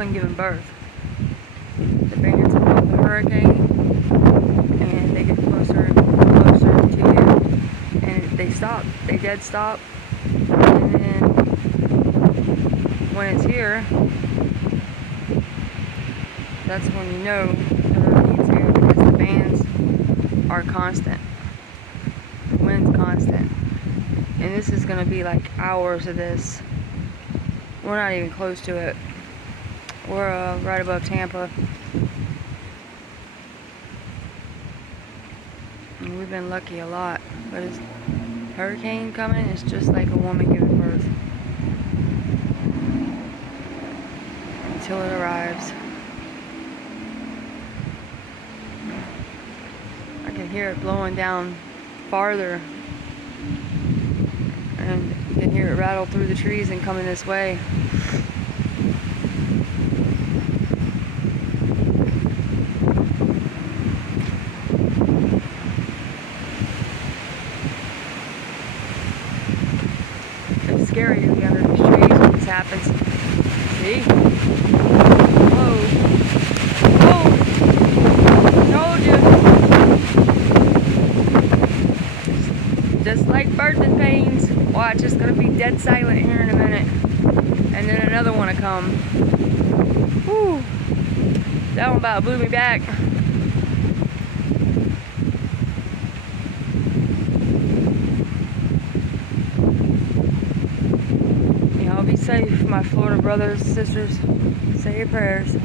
woman giving birth. The bands come up the hurricane, and they get closer and closer to you, and they stop. They dead stop, and then when it's here, that's when you know the hurricane's here, because the bands are constant. The wind's constant. And this is going to be like hours of this. We're not even close to it. We're right above Tampa. And we've been lucky a lot. But it's hurricane coming, it's just like a woman giving birth. Until it arrives. I can hear it blowing down farther. And you can hear it rattle through the trees and coming this way. It's scary to be under these trees when this happens. See? Whoa. Whoa! Told you. Just like birthing pains. Watch, it's gonna be dead silent here in a minute. And then another one will come. Whew. That one about blew me back. Y'all be safe, my Florida brothers and sisters. Say your prayers.